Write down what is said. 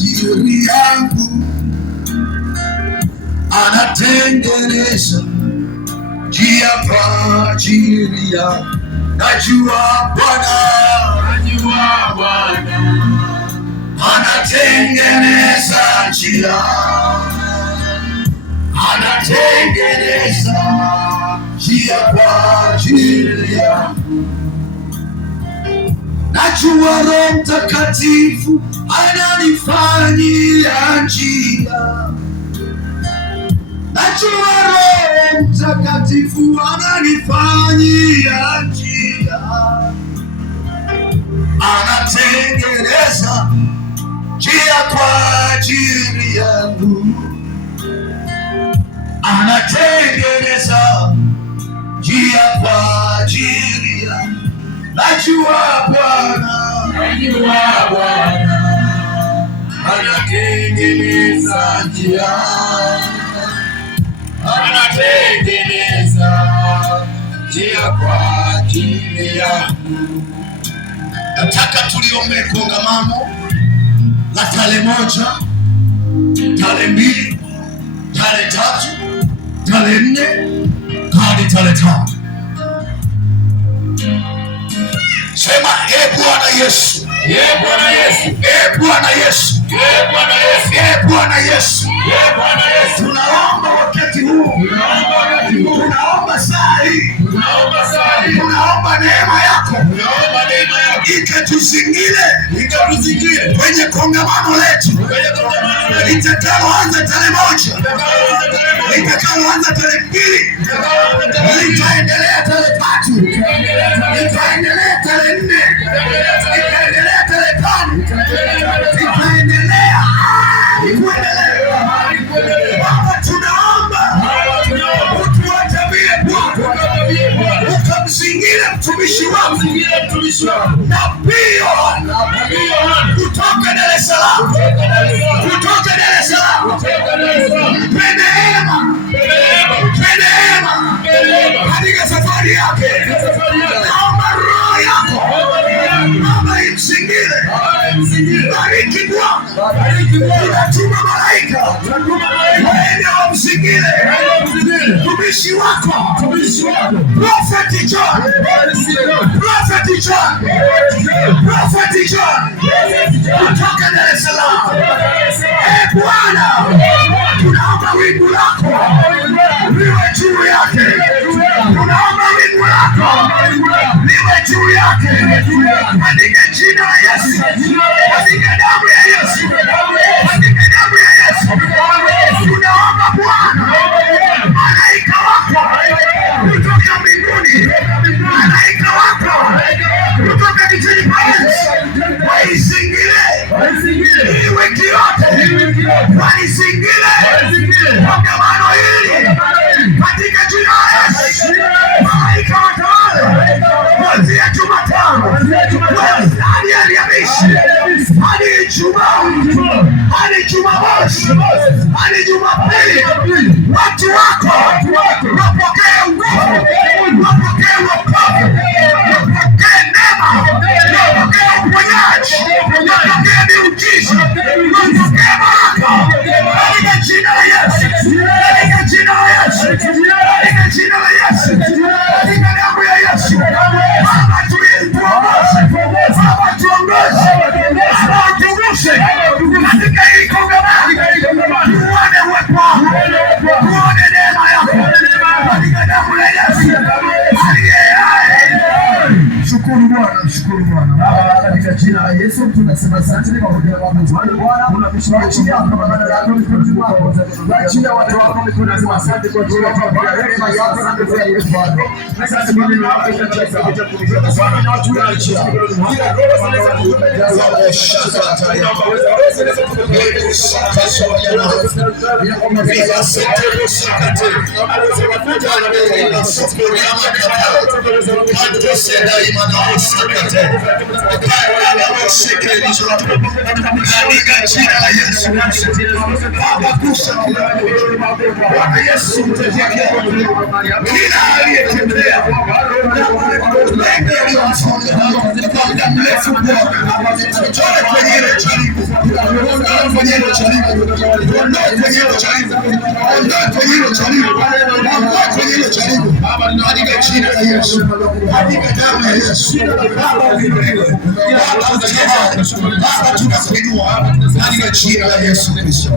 ajili yangu, anatengeneza njia kwa ajili yangu. Najua Bwana anatengeneza njia, anatengeneza njia kwa ajili yangu. Najua Roho Mtakatifu ananifanyia njia, najua Roho Mtakatifu ananifanyia njia, anatengeneza njia kwa ajili yangu, anatengeneza njia kwa ajili yangu. Najua Bwana anatengeneza njia, anatengeneza njia kwa ajili yangu. Nataka tuliombe kongamano la tarehe 1, tarehe 2, tarehe 3, tarehe 4 hadi tarehe 5. Sema, Bwana Yesu, Bwana Yesu, Bwana Yesu, Bwana Yesu, tunaomba wakati huu, tunaomba saa hii, tunaomba neema yako ikatuzingire kwenye kongamano letu litakaloanza tarehe 1, litakaloanza tarehe 2, litaendelea tarehe 3, litaendelea tarehe 4, litaendelea tarehe 5, litaendelea Baba, tunaomba utuatabie Bwana, ukamzingire mtumishi wako Nabii Yohana kutoka Dar es Salaam, mpe neema katika safari yake. Naomba Roho yako Baba imzingire. Bariki Bwana, tunatuma malaika waende wamzingire mtumishi wako Prophet John kutoka Dar es Salaam. Bwana, tunaomba wingu lako liwe juu yake, tunaomba wingu lako liwe juu yake katika jina la Yesu, katika damu ya Yesu, katika damu ya Yesu. Tunaomba Bwana, malaika wako kutoka mbinguni, malaika wako kutoka kijini pale waizingire hii wiki yote, waizingire kongamano hili katika jina la Yesu. Malaika watawale kuanzia Jumatano hadi Alhamisi hadi Ijumaa hadi Jumamosi hadi Jumapili. Watu wako wapokee nguvu, wapokee wokovu, wapokee neema, wapokee uponyaji, wapokee miujiza, wapokee baraka katika jina la Yesu, katika jina la Yesu, katika jina la Yesu, katika damu ya Yesu. Baba, tuongoze, Baba, tuongoze, Baba, tuguse katika hili kongamano, tuone uwepo wako, tuone neema yako katika damu ya Yesu aliye hai. Shukuru Bwana, shukuru Bwana. Baba, katika jina la Yesu tunasema asante kwa huduma yako Bwana. Tunashukuru kwa maana yako mikono wako. Tunachia watu wako mikono, tunasema asante kwa ajili ya rehema yako na nguvu yako Bwana. Asante Bwana, na watu tunacheza kutoka Bwana na watu tunachia. Kila roho zinaweza kujaza shaka tayari. katika jina la Yesu. Baba gusa Bwana Yesu, kila aliyetembea mengi yaliyomfunga kwa muda mrefu Bwana, toe kwenye hilo jaribu, ondoe kwenye hilo jaribu, ondoe kwenye hilo jaribu, ondoe kwenye hilo jaribu, ondoe kwenye hilo jaribu, katika jina la Yesu, katika damu ya Yesu. Baba uinuliwe, Baba utawale, Baba tunakuinua katika jina la Yesu Kristo.